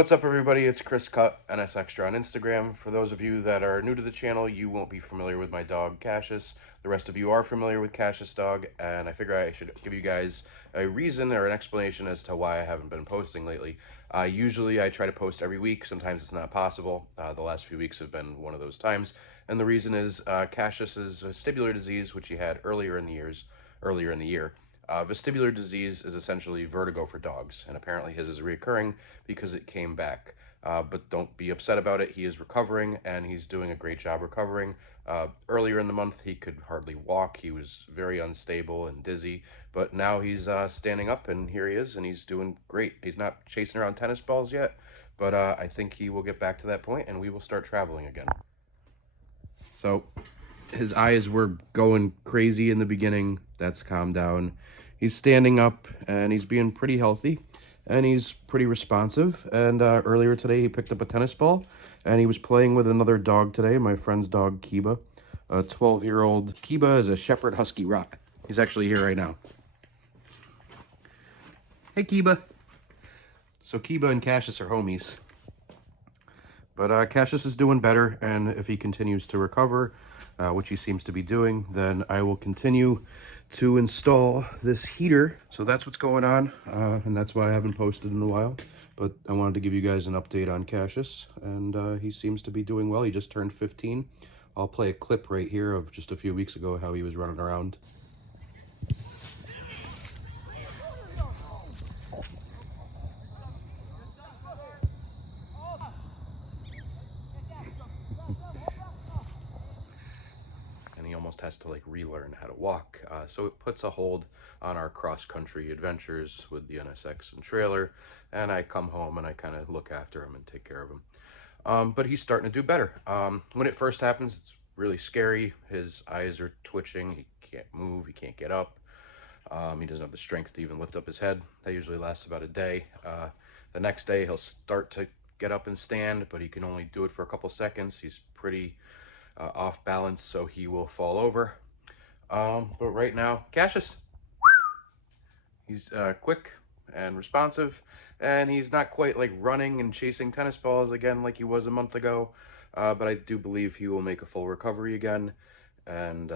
What's up, everybody? It's Chris Cut, NS Extra on Instagram. For those of you that are new to the channel, you won't be familiar with my dog, Cassius. The rest of you are familiar with Cassius' dog, and I figure I should give you guys a reason or an explanation as to why I haven't been posting lately. Usually I try to post every week. Sometimes it's not possible. The last few weeks have been one of those times, and the reason is Cassius is a vestibular disease, which he had earlier in the year. Vestibular disease is essentially vertigo for dogs, and apparently his is reoccurring because it came back. But don't be upset about it. He is recovering, and he's doing a great job recovering. Earlier in the month, he could hardly walk. He was very unstable and dizzy, but now he's standing up, and here he is, and he's doing great. He's not chasing around tennis balls yet, but I think he will get back to that point, and we will start traveling again. So his eyes were going crazy in the beginning. That's calmed down. He's standing up, and he's being pretty healthy, and he's pretty responsive. And earlier today, he picked up a tennis ball, and he was playing with another dog today, my friend's dog, Kiba. A 12-year-old. Kiba is a Shepherd Husky Rock. He's actually here right now. Hey, Kiba. So Kiba and Cassius are homies. But Cassius is doing better, and if he continues to recover, which he seems to be doing, then I will continue to install this heater. So that's what's going on, and that's why I haven't posted in a while. But I wanted to give you guys an update on Cassius, and he seems to be doing well. He just turned 15. I'll play a clip right here of just a few weeks ago how he was running around. He almost has to like relearn how to walk, so it puts a hold on our cross-country adventures with the NSX and trailer, and I come home and I kind of look after him and take care of him. But he's starting to do better. When it first happens, it's really scary. His eyes are twitching, he can't move, he can't get up, he doesn't have the strength to even lift up his head. That usually lasts about a day. The next day he'll start to get up and stand, but he can only do it for a couple seconds. He's pretty off balance, so he will fall over. But right now, Cassius, he's quick and responsive, and he's not quite like running and chasing tennis balls again like he was a month ago, but I do believe he will make a full recovery again, and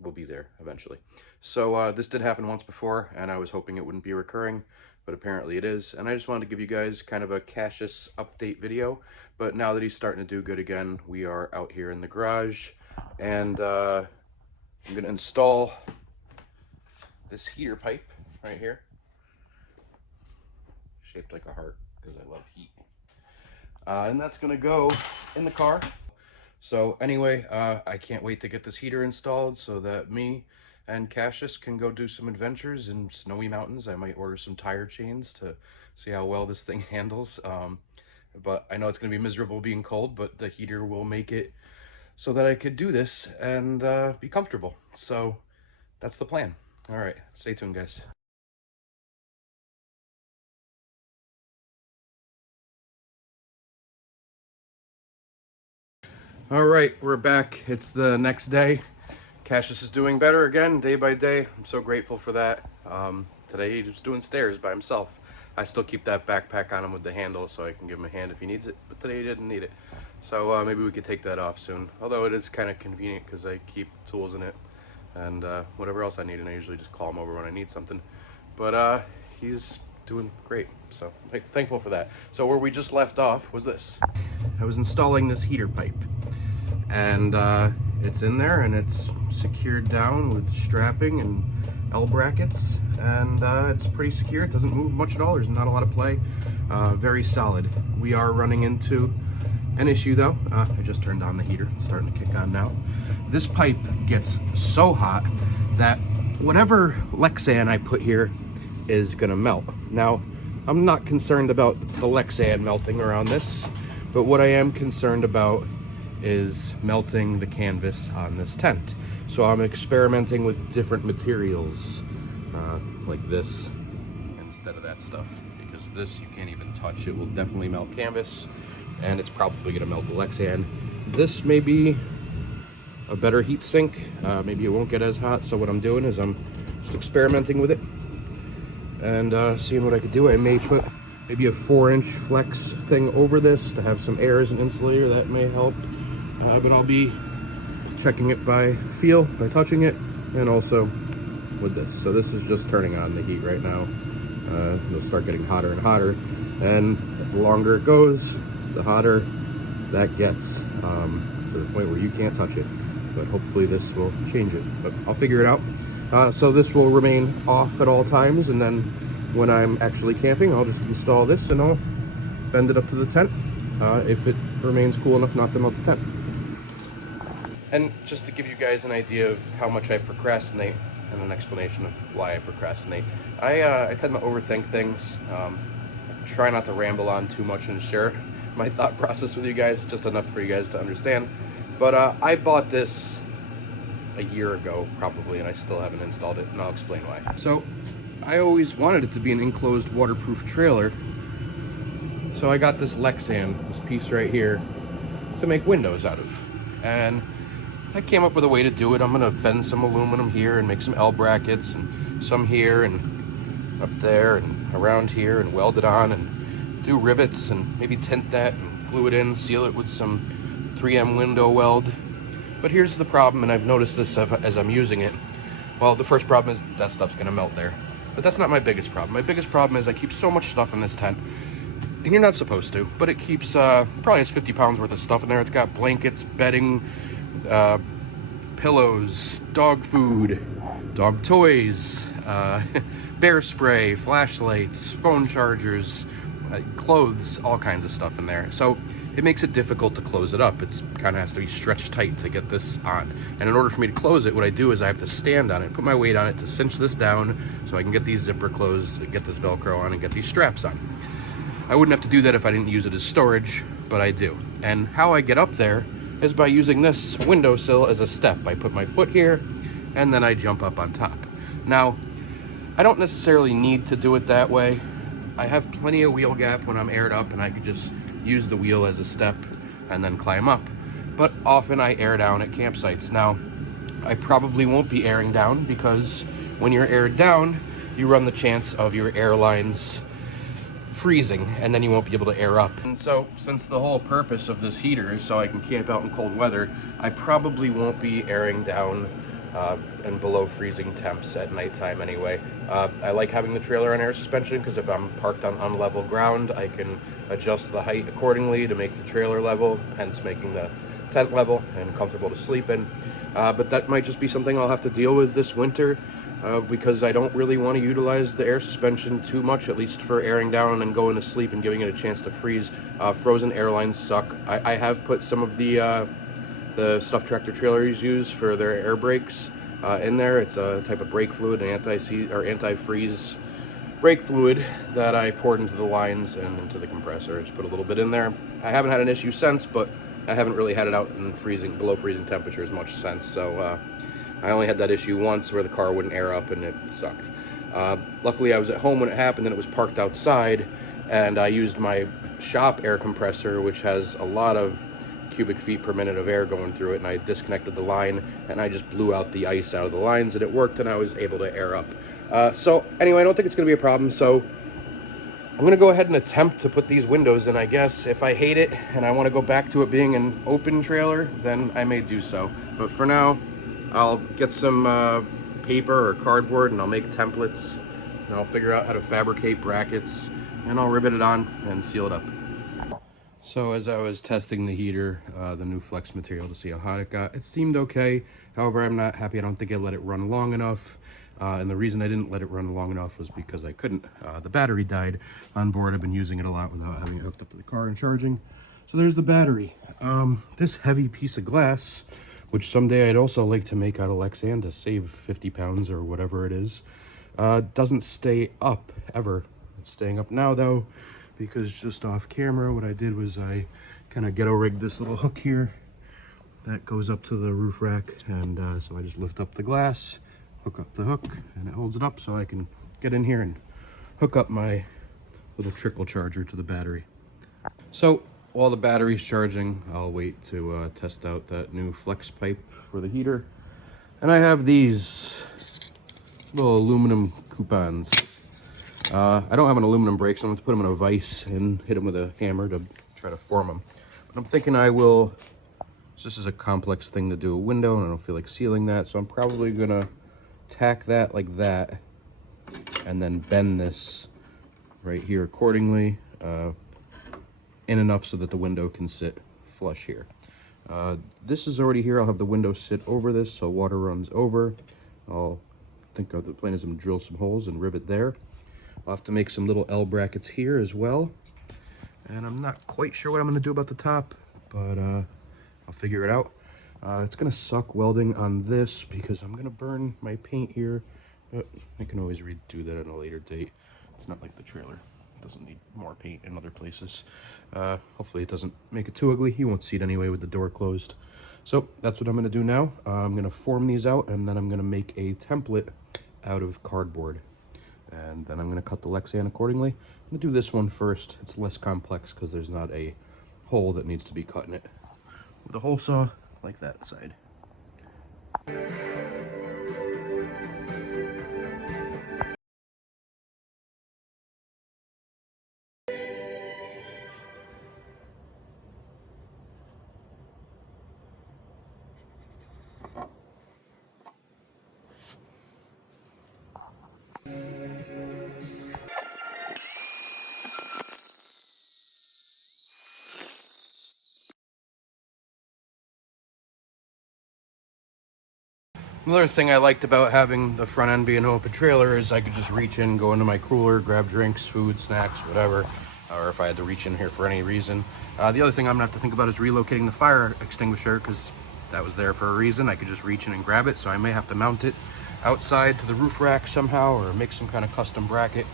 we'll be there eventually. So this did happen once before, and I was hoping it wouldn't be recurring, but apparently it is. And I just wanted to give you guys kind of a Cassius update video. But now that he's starting to do good again, we are out here in the garage, and I'm going to install this heater pipe right here, shaped like a heart because I love heat. And that's going to go in the car. So anyway, I can't wait to get this heater installed so that me and Cassius can go do some adventures in snowy mountains. I might order some tire chains to see how well this thing handles. But I know it's going to be miserable being cold, but the heater will make it so that I could do this and be comfortable. So that's the plan. All right, stay tuned, guys. All right, we're back. It's the next day. Cassius is doing better again, day by day. I'm so grateful for that. Today he was doing stairs by himself. I still keep that backpack on him with the handle so I can give him a hand if he needs it, but today he didn't need it. So maybe we could take that off soon. Although it is kind of convenient because I keep tools in it and whatever else I need, and I usually just call him over when I need something. But he's doing great, so I'm thankful for that. So where we just left off was this. I was installing this heater pipe, and it's in there, and it's secured down with strapping and L brackets, and it's pretty secure. It doesn't move much at all. There's not a lot of play. Very solid. We are running into an issue though. I just turned on the heater. It's starting to kick on now. This pipe gets so hot that whatever Lexan I put here is gonna melt. Now, I'm not concerned about the Lexan melting around this, but what I am concerned about is melting the canvas on this tent. So I'm experimenting with different materials like this instead of that stuff, because this you can't even touch. It will definitely melt canvas, and it's probably going to melt the Lexan. This may be a better heat sink. Maybe it won't get as hot. So what I'm doing is I'm just experimenting with it and seeing what I could do. I may put maybe a 4-inch flex thing over this to have some air as an insulator. That may help. But I'll be checking it by feel, by touching it, and also with this. So this is just turning on the heat right now. It'll start getting hotter and hotter, and the longer it goes, the hotter that gets, to the point where you can't touch it. But hopefully this will change it, but I'll figure it out. So this will remain off at all times, and then when I'm actually camping, I'll just install this and I'll bend it up to the tent. If it remains cool enough not to melt the tent. And just to give you guys an idea of how much I procrastinate and an explanation of why I procrastinate, I tend to overthink things. Try not to ramble on too much and share my thought process with you guys, just enough for you guys to understand. But I bought this a year ago probably, and I still haven't installed it, and I'll explain why. So I always wanted it to be an enclosed waterproof trailer, so I got this Lexan, this piece right here, to make windows out of. And I came up with a way to do it. I'm gonna bend some aluminum here and make some L brackets, and some here and up there and around here, and weld it on and do rivets and maybe tint that and glue it in, seal it with some 3M window weld. But here's the problem, and I've noticed this as I'm using it. Well, the first problem is that stuff's gonna melt there. But that's not my biggest problem. My biggest problem is I keep so much stuff in this tent, and you're not supposed to, but it keeps, probably has 50 pounds worth of stuff in there. It's got blankets, bedding, pillows, dog food, dog toys, bear spray, flashlights, phone chargers, clothes, all kinds of stuff in there. So it makes it difficult to close it up. It's kind of has to be stretched tight to get this on. And in order for me to close it, what I do is I have to stand on it, put my weight on it to cinch this down so I can get these zipper closed, get this Velcro on, and get these straps on. I wouldn't have to do that if I didn't use it as storage, but I do. And how I get up there is by using this windowsill as a step. I put my foot here, and then I jump up on top. Now, I don't necessarily need to do it that way. I have plenty of wheel gap when I'm aired up, and I could just use the wheel as a step and then climb up. But often I air down at campsites. Now, I probably won't be airing down, because when you're aired down, you run the chance of your air lines freezing, and then you won't be able to air up. And so, since the whole purpose of this heater is so I can camp out in cold weather, I probably won't be airing down and below freezing temps at nighttime anyway. I like having the trailer on air suspension, because if I'm parked on unlevel ground, I can adjust the height accordingly to make the trailer level, hence making the tent level and comfortable to sleep in. But that might just be something I'll have to deal with this winter, because I don't really want to utilize the air suspension too much, at least for airing down and going to sleep and giving it a chance to freeze. Frozen airlines suck. I have put some of the stuff tractor trailers use for their air brakes in there. It's a type of brake fluid, an anti-freeze brake fluid that I poured into the lines and into the compressor. I just put a little bit in there. I haven't had an issue since, but I haven't really had it out in below freezing temperatures much since. So I only had that issue once where the car wouldn't air up and it sucked. Luckily I was at home when it happened, and it was parked outside, and I used my shop air compressor, which has a lot of cubic feet per minute of air going through it, and I disconnected the line and I just blew out the ice out of the lines, and it worked, and I was able to air up. So anyway, I don't think it's going to be a problem, so I'm going to go ahead and attempt to put these windows in, I guess. If I hate it and I want to go back to it being an open trailer, then I may do so. But for now, I'll get some paper or cardboard, and I'll make templates, and I'll figure out how to fabricate brackets, and I'll rivet it on and seal it up. So as I was testing the heater, the new flex material, to see how hot it got, it seemed okay. However, I'm not happy. I don't think I let it run long enough. And the reason I didn't let it run long enough was because I couldn't. The battery died on board. I've been using it a lot without having it hooked up to the car and charging. So there's the battery. This heavy piece of glass, which someday I'd also like to make out of Lexan to save 50 pounds or whatever it is, doesn't stay up ever. It's staying up now though, because just off camera, what I did was I kind of ghetto rigged this little hook here that goes up to the roof rack, and so I just lift up the glass, hook up the hook, and it holds it up so I can get in here and hook up my little trickle charger to the battery. So while the battery's charging, I'll wait to test out that new flex pipe for the heater. And I have these little aluminum coupons. I don't have an aluminum brake, so I'm going to put them in a vise and hit them with a hammer to try to form them. But I'm thinking I will, so this is a complex thing to do a window, and I don't feel like sealing that, so I'm probably going to tack that like that, and then bend this right here accordingly, in enough so that the window can sit flush here. This is already here. I'll have the window sit over this so water runs over. I'll think of the plan is I'm gonna drill some holes and rivet there. I'll have to make some little L brackets here as well. And I'm not quite sure what I'm gonna do about the top, but I'll figure it out. It's gonna suck welding on this because I'm gonna burn my paint here, but I can always redo that at a later date. It's not like the trailer. Doesn't need more paint in other places. Hopefully it doesn't make it too ugly. You won't see it anyway with the door closed. So that's what I'm going to do now. I'm going to form these out, and then I'm going to make a template out of cardboard. And then I'm going to cut the Lexan accordingly. I'm going to do this one first. It's less complex because there's not a hole that needs to be cut in it. With a hole saw like that side. Another thing I liked about having the front end be an open trailer is I could just reach in, go into my cooler, grab drinks, food, snacks, whatever, or if I had to reach in here for any reason. The other thing I'm gonna have to think about is relocating the fire extinguisher, because that was there for a reason. I could just reach in and grab it, so I may have to mount it outside to the roof rack somehow, or make some kind of custom bracket.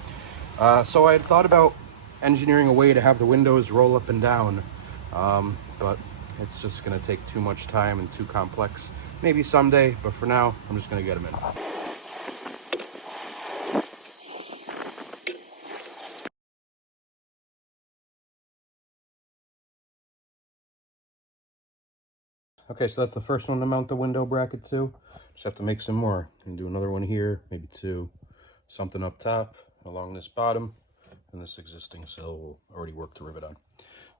So I had thought about engineering a way to have the windows roll up and down, but it's just gonna take too much time and too complex. Maybe someday, but for now, I'm just gonna get them in. Okay, so that's the first one to mount the window bracket to. Just have to make some more. And do another one here, maybe two. Something up top, along this bottom, and this existing sill will already work to rivet on.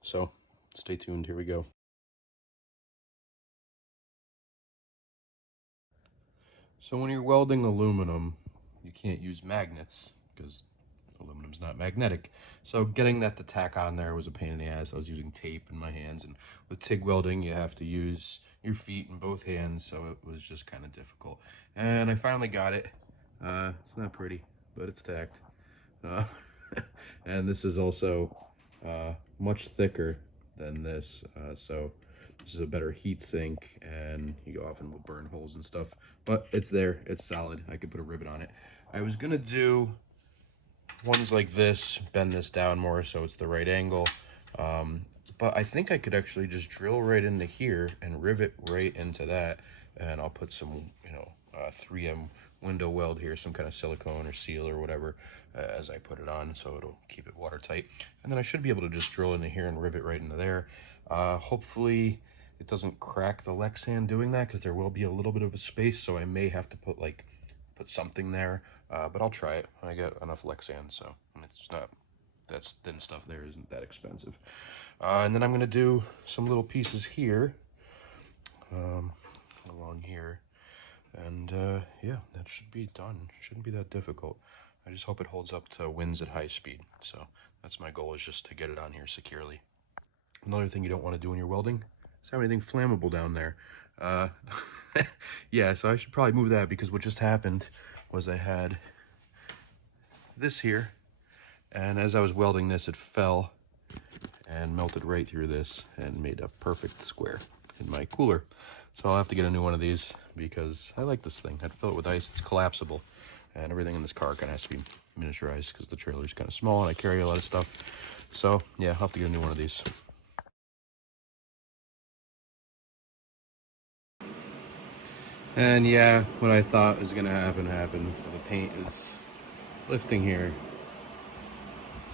So, stay tuned, here we go. So when you're welding aluminum, you can't use magnets because aluminum's not magnetic. So getting that to tack on there was a pain in the ass. I was using tape in my hands, and with TIG welding, you have to use your feet in both hands, so it was just kind of difficult. And I finally got it. It's not pretty, but it's tacked. And this is also much thicker than this, so this is a better heat sink, and you often will burn holes and stuff, but it's there, it's solid. I could put a rivet on it. I was gonna do ones like this, bend this down more so it's the right angle, but I think I could actually just drill right into here and rivet right into that, and I'll put some, 3M window weld here, some kind of silicone or seal or whatever, as I put it on, so it'll keep it watertight. And then I should be able to just drill into here and rivet right into there. Hopefully it doesn't crack the Lexan doing that, because there will be a little bit of a space, so I may have to put something there, but I'll try it. I got enough Lexan, so it's not, that's thin stuff there isn't that expensive. And then I'm gonna do some little pieces here, along here, and yeah, that should be done. Shouldn't be that difficult. I just hope it holds up to winds at high speed. So that's my goal, is just to get it on here securely. Another thing you don't want to do when you're welding is have anything flammable down there. Yeah, so I should probably move that, because what just happened was I had this here, and as I was welding this, it fell and melted right through this and made a perfect square in my cooler. So I'll have to get a new one of these, because I like this thing. I'd fill it with ice, it's collapsible, and everything in this car kind of has to be miniaturized because the trailer's kind of small and I carry a lot of stuff. So yeah, I'll have to get a new one of these. And yeah, what I thought was gonna happen happened. So the paint is lifting here.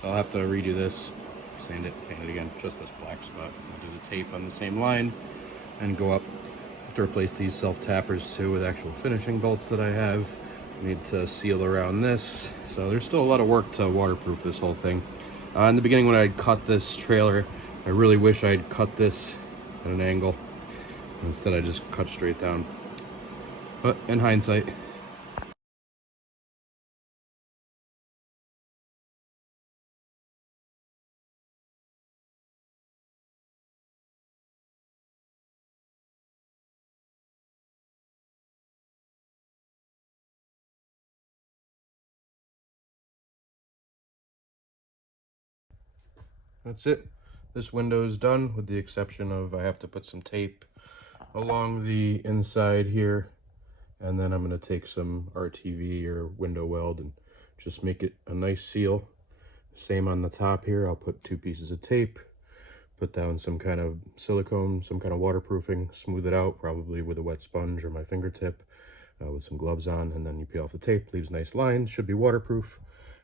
So I'll have to redo this, sand it, paint it again, just this black spot. I'll do the tape on the same line and go up. I have to replace these self-tappers too with actual finishing bolts that I have. Need to seal around this. So there's still a lot of work to waterproof this whole thing. In the beginning when I cut this trailer, I really wish I'd cut this at an angle. Instead I just cut straight down. But in hindsight, that's it. This window is done with the exception of I have to put some tape along the inside here, and then I'm going to take some RTV or window weld and just make it a nice seal. Same on the top here. I'll put 2 pieces of tape, put down some kind of silicone, some kind of waterproofing, smooth it out, probably with a wet sponge or my fingertip with some gloves on, and then you peel off the tape, leaves nice lines, should be waterproof.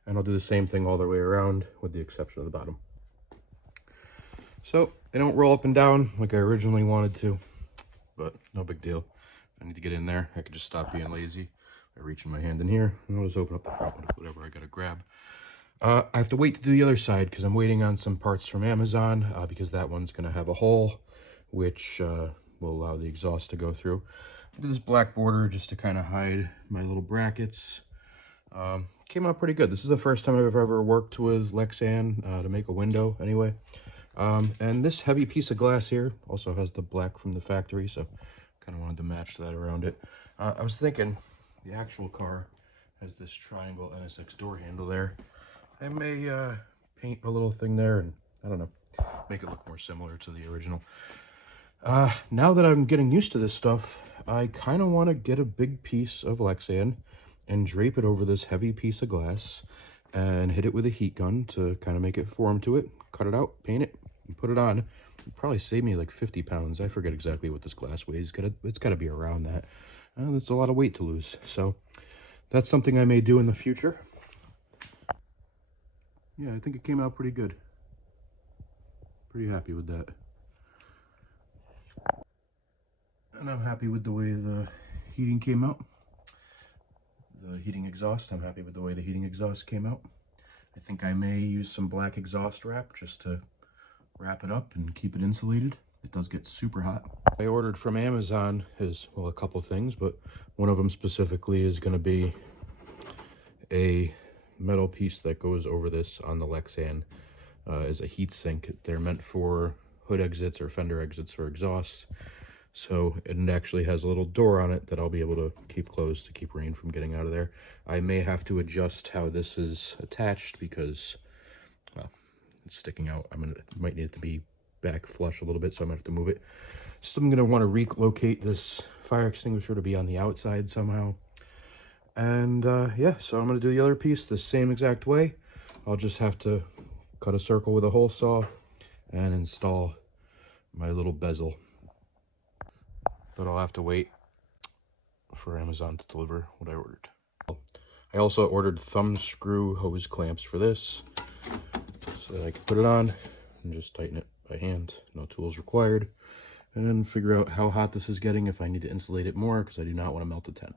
And I'll do the same thing all the way around with the exception of the bottom. So they don't roll up and down like I originally wanted to, but no big deal. I need to get in there. I could just stop being lazy by reaching my hand in here, and I'll just open up the front with whatever I gotta grab. I have to wait to do the other side because I'm waiting on some parts from Amazon because that one's gonna have a hole which will allow the exhaust to go through. I did this black border just to kind of hide my little brackets. Came out pretty good. This is the first time I've ever worked with Lexan to make a window anyway. And this heavy piece of glass here also has the black from the factory, so kind of wanted to match that around it. I was thinking the actual car has this triangle NSX door handle there. I may paint a little thing there and, I don't know, make it look more similar to the original. Now that I'm getting used to this stuff, I kind of want to get a big piece of Lexan and drape it over this heavy piece of glass and hit it with a heat gun to kind of make it form to it, cut it out, paint it, and put it on. It'd probably save me like 50 pounds. I forget exactly what this glass weighs. It's got to be around that. That's a lot of weight to lose. So that's something I may do in the future. Yeah, I think it came out pretty good. Pretty happy with that. And I'm happy with the way the heating came out. The heating exhaust, I'm happy with the way the heating exhaust came out. I think I may use some black exhaust wrap just to wrap it up and keep it insulated. It does get super hot. I ordered from Amazon is, well, a couple things, but one of them specifically is going to be a metal piece that goes over this on the Lexan as a heat sink. They're meant for hood exits or fender exits for exhaust. So it actually has a little door on it that I'll be able to keep closed to keep rain from getting out of there. I may have to adjust how this is attached because, well, it's sticking out. Might need it to be back flush a little bit, so I'm gonna have to move it. So I'm gonna want to relocate this fire extinguisher to be on the outside somehow. And yeah, so I'm gonna do the other piece the same exact way. I'll just have to cut a circle with a hole saw and install my little bezel. But I'll have to wait for Amazon to deliver what I ordered. I also ordered thumb screw hose clamps for this so that I can put it on and just tighten it by hand. No tools required. And then figure out how hot this is getting, if I need to insulate it more, because I do not want to melt the tent.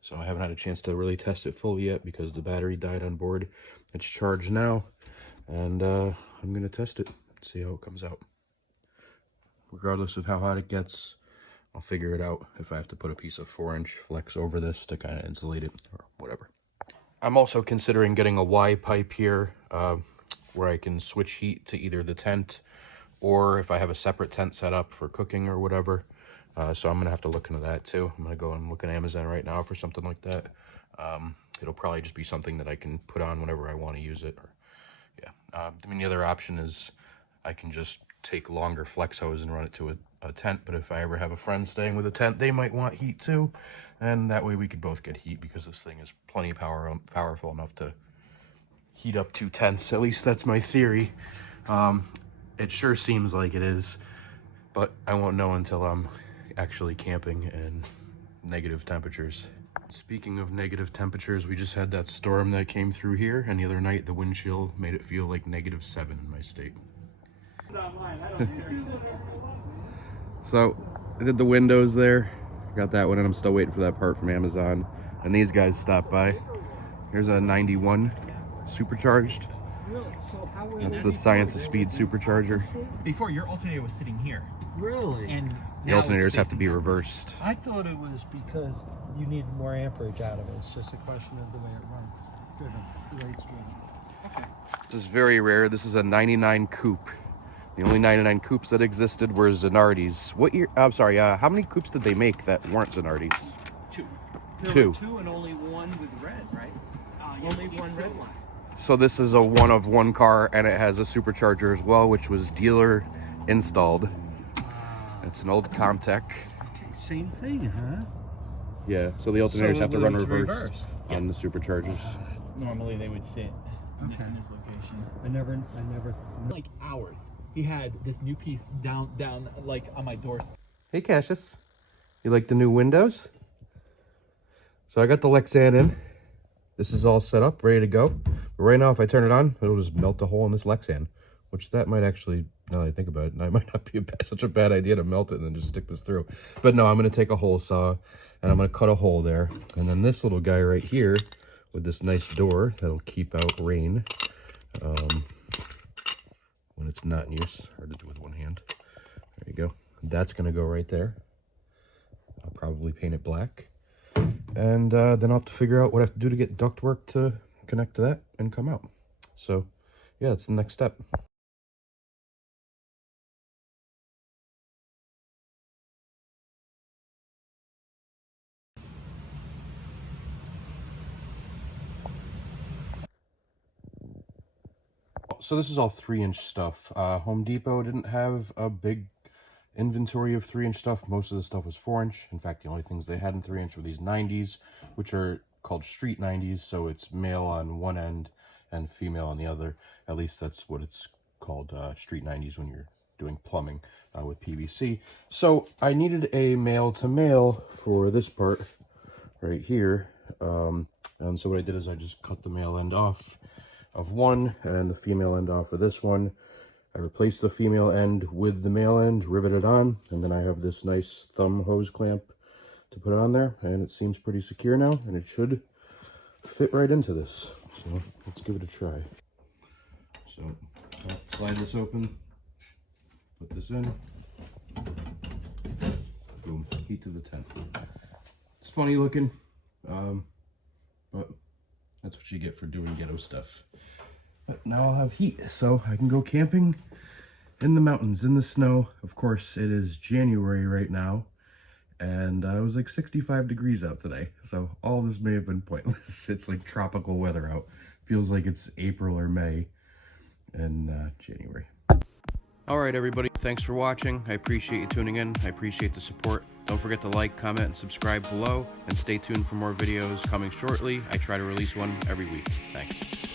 So I haven't had a chance to really test it fully yet because the battery died on board. It's charged now, and I'm going to test it, see how it comes out. Regardless of how hot it gets, I'll figure it out if I have to put a piece of 4-inch flex over this to kind of insulate it or whatever. I'm also considering getting a Y pipe here where I can switch heat to either the tent or if I have a separate tent set up for cooking or whatever. So I'm going to have to look into that too. I'm going to go and look at Amazon right now for something like that. It'll probably just be something that I can put on whenever I want to use it. Or, yeah. I mean, the other option is I can just take longer flex hose and run it to a tent, but if I ever have a friend staying with a tent, they might want heat too, and that way we could both get heat because this thing is plenty powerful enough to heat up 2 tents. At least that's my theory. It sure seems like it is, but I won't know until I'm actually camping in negative temperatures. Speaking of negative temperatures, we just had that storm that came through here, and the other night the wind chill made it feel like -7 in my state. So I did the windows there, got that one, and I'm still waiting for that part from Amazon. and these guys stopped by. Here's a 91 supercharged. That's the Science of Speed supercharger. Before, your alternator was sitting here. Really? And The alternators have to be reversed. I thought it was because you need more amperage out of it. It's just a question of the way it runs. Good, the way it's driven. Okay. This is very rare. This is a 99 coupe. The only 99 coupes that existed were Zanardi's. What year? I'm sorry. How many coupes did they make that weren't Zanardi's? Two. Two. Two and only one with red, right? Only one red one. So this is a one of one car, and it has a supercharger as well, which was dealer installed. It's an old Comtech. Okay, same thing, huh? Yeah. So the alternators have to run reversed on the superchargers. Normally they would sit in this location. I never. Like hours. He had this new piece down, like on my doorstep. Hey Cassius, you like the new windows? So I got the Lexan in. This is all set up, ready to go. But right now, if I turn it on, it'll just melt a hole in this Lexan, which that might actually, now that I think about it, that might not be such a bad idea to melt it and then just stick this through. But no, I'm going to take a hole saw and I'm going to cut a hole there. And then this little guy right here with this nice door that'll keep out rain when it's not in use. Hard to do with one hand. There you go. That's going to go right there. I'll probably paint it black. And then I'll have to figure out what I have to do to get ductwork to connect to that and come out. So, yeah, that's the next step. So this is all 3-inch stuff. Home Depot didn't have a big inventory of 3-inch stuff. Most of the stuff was 4-inch. In fact, the only things they had in 3-inch were these 90s, which are called street 90s. So it's male on one end and female on the other. At least that's what it's called, street 90s, when you're doing plumbing with PVC. So I needed a male to male for this part right here. And so what I did is I just cut the male end off of one and the female end off of this one. I replaced the female end with the male end, riveted on, and then I have this nice thumb hose clamp to put it on there, and it seems pretty secure now, and it should fit right into this. So let's give it a try. So slide this open, put this in, boom, heat to the 10. It's funny looking, but that's what you get for doing ghetto stuff. But now I'll have heat, so I can go camping in the mountains, in the snow. Of course, it is January right now, and it was like 65 degrees out today, so all this may have been pointless. It's like tropical weather out. Feels like it's April or May in January. All right, everybody, thanks for watching. I appreciate you tuning in. I appreciate the support. Don't forget to like, comment, and subscribe below, and stay tuned for more videos coming shortly. I try to release one every week. Thanks.